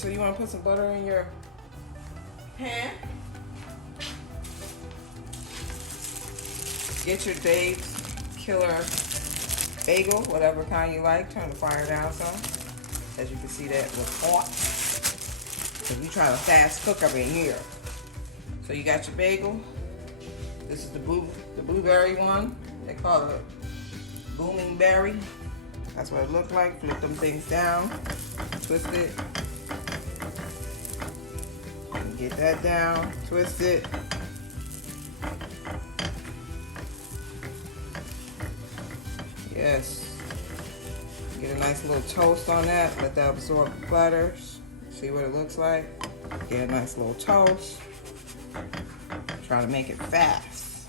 So you want to put some butter in your pan. Get your Dave's Killer Bagel, whatever kind you like. Turn the fire down some. As you can see, that was hot. Because we trying to fast cook up in here. So you got your bagel. This is the blueberry one. They call it booming berry. That's what it looked like. Flip them things down. Twist it. And get that down. Twist it. Yes. Get a nice little toast on that. Let that absorb the butter. See what it looks like. Get a nice little toast. Try to make it fast.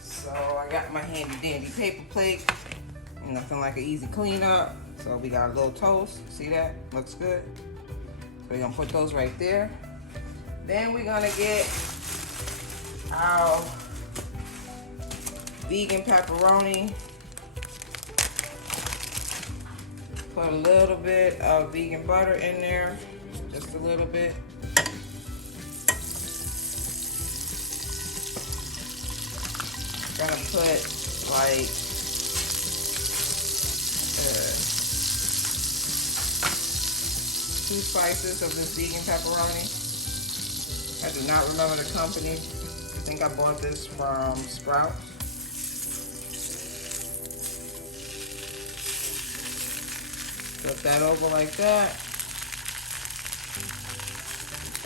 So I got my handy dandy paper plate. Nothing like an easy cleanup. So we got a little toast. See that? Looks good. So we're gonna put those right there. Then we're gonna get our vegan pepperoni. Put a little bit of vegan butter in there, just a little bit. Gonna put like 2 slices of this vegan pepperoni. I do not remember the company. I think I bought this from Sprouts. Flip that over like that.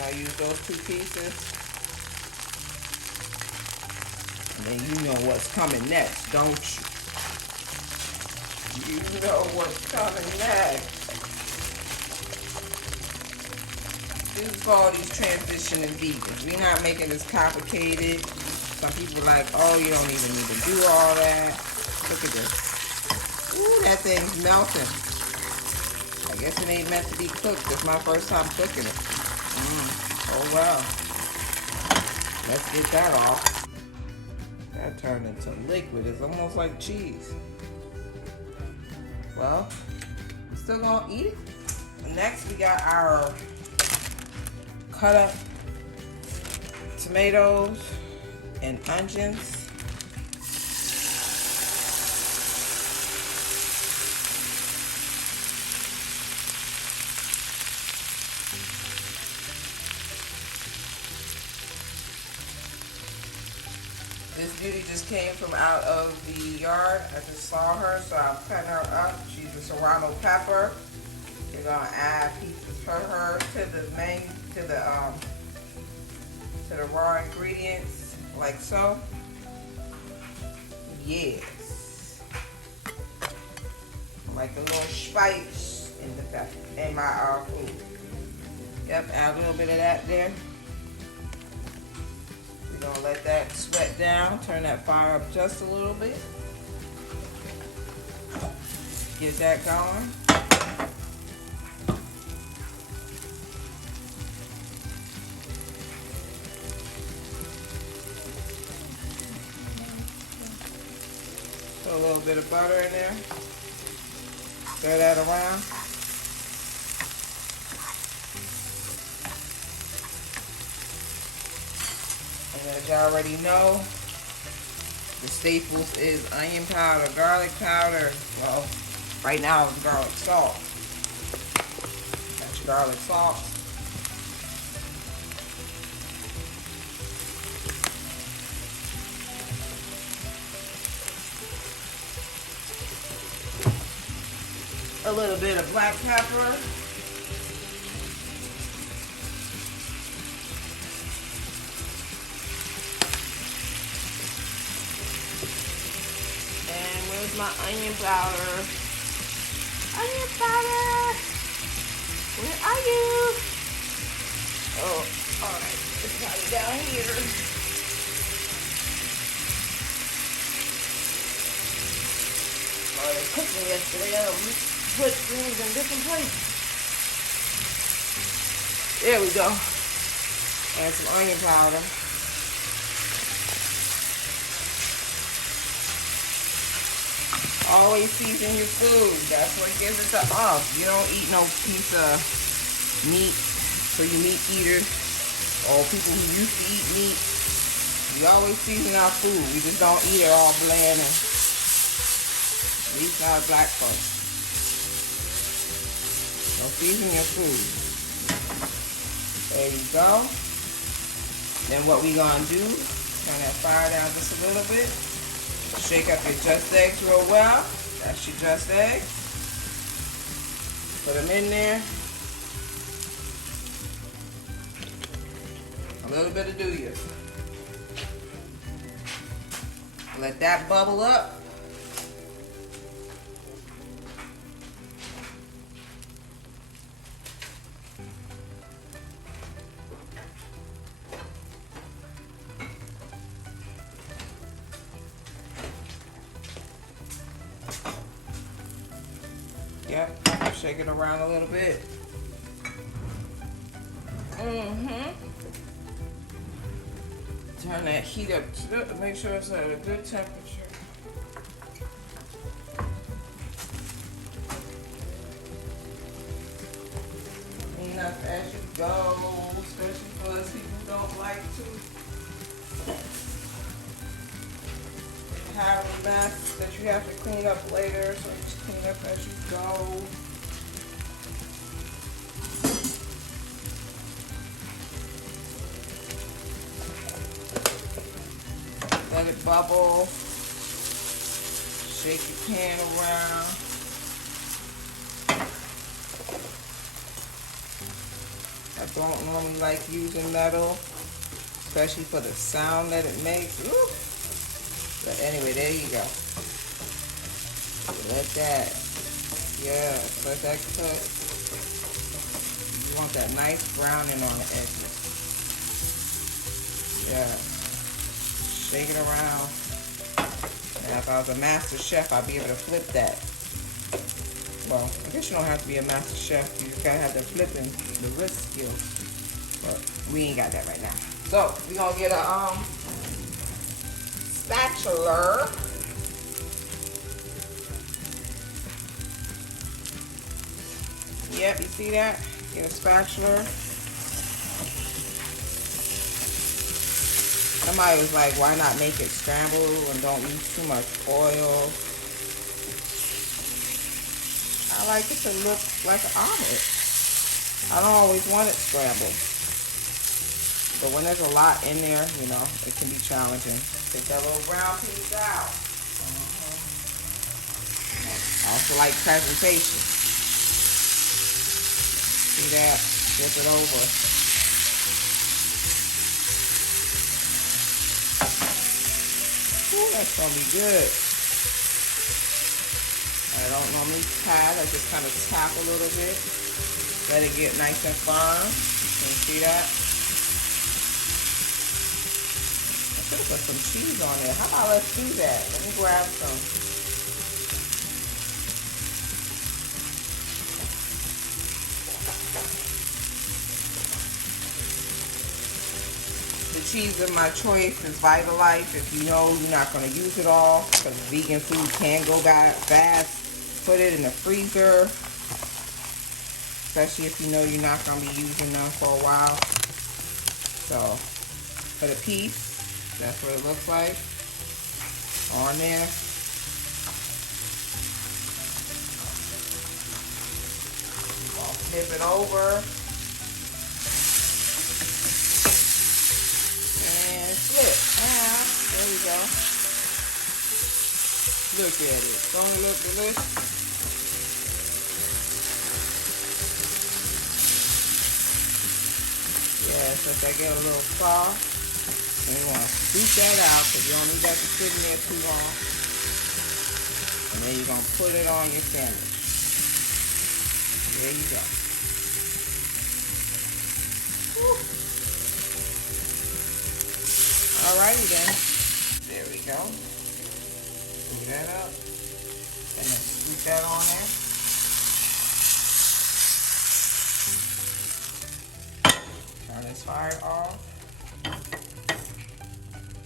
I use those 2 pieces. And then you know what's coming next, don't you? You know what's coming next. This is for all these transitioning vegans. We're not making this complicated. Some people are like, oh, you don't even need to do all that. Look at this. Ooh, that thing's melting. I guess it ain't meant to be cooked. It's my first time cooking it. Oh, wow. Let's get that off. That turned into liquid. It's almost like cheese. Well, we're still gonna eat it. Next, we got our cut up tomatoes and onions. This beauty just came from out of the yard. I just saw her, so I'm cutting her up. She's a Serano pepper. You're gonna add pieces for her to the main, to the raw ingredients, like so. Yes. Like a little spice in the pepper, in my food. Yep, add a little bit of that there. We're gonna let that sweat down, turn that fire up just a little bit. Get that going. Put a little bit of butter in there. Stir that around. And as you already know, the staples is onion powder, garlic powder. Well, right now it's garlic salt. Got your garlic salt. A little bit of black pepper. And where's my onion powder? Onion powder! Where are you? Oh, alright. It's probably down here. Oh, they cooked me yesterday. Put things in different places. There we go. Add some onion powder. Always season your food. That's what gives it the You don't eat no piece of meat for you meat eaters or people who used to eat meat. We always season our food. We just don't eat it all bland, and at least not black folks. So season your food. There you go. Then what we gonna do, turn that fire down just a little bit. Shake up your Just Eggs real well. That's your Just Eggs. Put them in there. A little bit of do-you. Let that bubble up. Yep, shake it around a little bit. Turn that heat up to make sure it's at a good temperature. Clean up as you go, especially for those people who don't like to have a mess that you have to clean up later, so just clean up as you go. Let it bubble. Shake your pan around. I don't normally like using metal, especially for the sound that it makes. Ooh. But anyway, there you go. Let that, let that cook. You want that nice browning on the edges. Yeah. Shake it around. And if I was a master chef, I'd be able to flip that. Well, I guess you don't have to be a master chef. You just gotta have the flipping, the wrist skills. But we ain't got that right now. So we're gonna get a spatula. Yep, you see that? Get a spatula. Somebody was like, why not make it scrambled and don't use too much oil? I like it to look like an omelet. I don't always want it scrambled. But when there's a lot in there, you know, it can be challenging. Take that little brown piece out. I also like presentation. See that? Flip it over. Ooh, that's gonna be good. I don't normally pat, I just kind of tap a little bit. Let it get nice and firm. Can you see that? I should have put some cheese on there. How about let's do that? Let me grab some. Cheese of my choice is Vitalife. If you know you're not going to use it all, because vegan food can go fast, put it in the freezer, especially if you know you're not going to be using them for a while. So put a piece, that's what it looks like, on there. I'll flip it over. Flip. There we go. Look at it. Don't it look delicious? Yeah, so if I get a little soft, and you want to scoop that out because you don't need that to sit in there too long. And then you're going to put it on your sandwich. There you go. Woo. Alrighty then. There we go. Scoop that up. And then scoop that on there. Turn this fire off.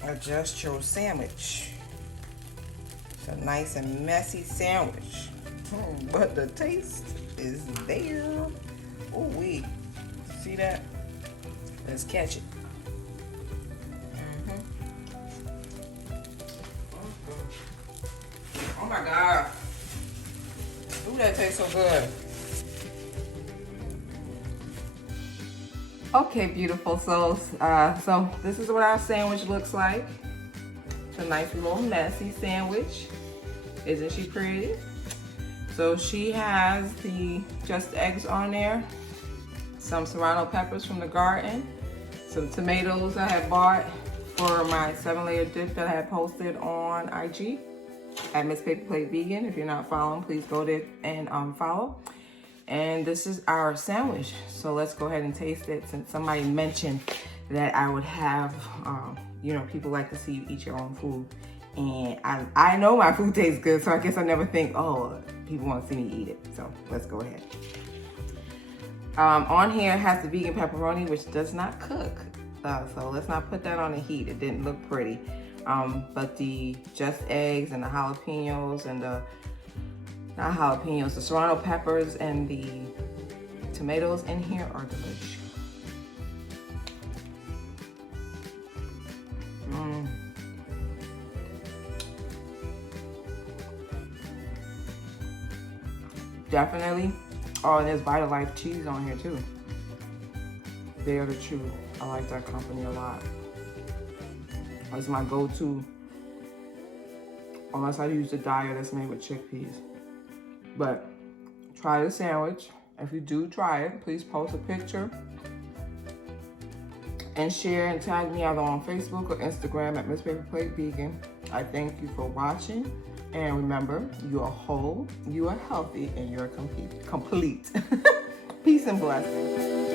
Adjust your sandwich. It's a nice and messy sandwich. But the taste is there. Oh, wait. See that? Let's catch it. Oh my God. Ooh, that tastes so good. Okay, beautiful souls. So this is what our sandwich looks like. It's a nice little messy sandwich. Isn't she pretty? So she has the Just Eggs on there, some Serano peppers from the garden, some tomatoes I had bought for my 7-layer dip that I had posted on IG at Miss Paper Plate Vegan. If you're not following, please go there and follow. And this is our sandwich. So let's go ahead and taste it, since somebody mentioned that I would have, you know, people like to see you eat your own food. And I know my food tastes good, so I guess I never think, oh, people want to see me eat it. So let's go ahead. On here it has the vegan pepperoni, which does not cook. So let's not put that on the heat. It didn't look pretty. But the Just Eggs and the jalapenos and the, not jalapenos, the Serrano peppers and the tomatoes in here are delicious. Definitely. Oh, and there's Vitalife cheese on here too. They are the truth. I like that company a lot. That's my go-to, unless I use the dye that's made with chickpeas. But try the sandwich. If you do try it, please post a picture and share and tag me either on Facebook or Instagram at Miss Paper Plate Vegan. I thank you for watching. And remember, you are whole, you are healthy, and you're complete. Peace and blessings.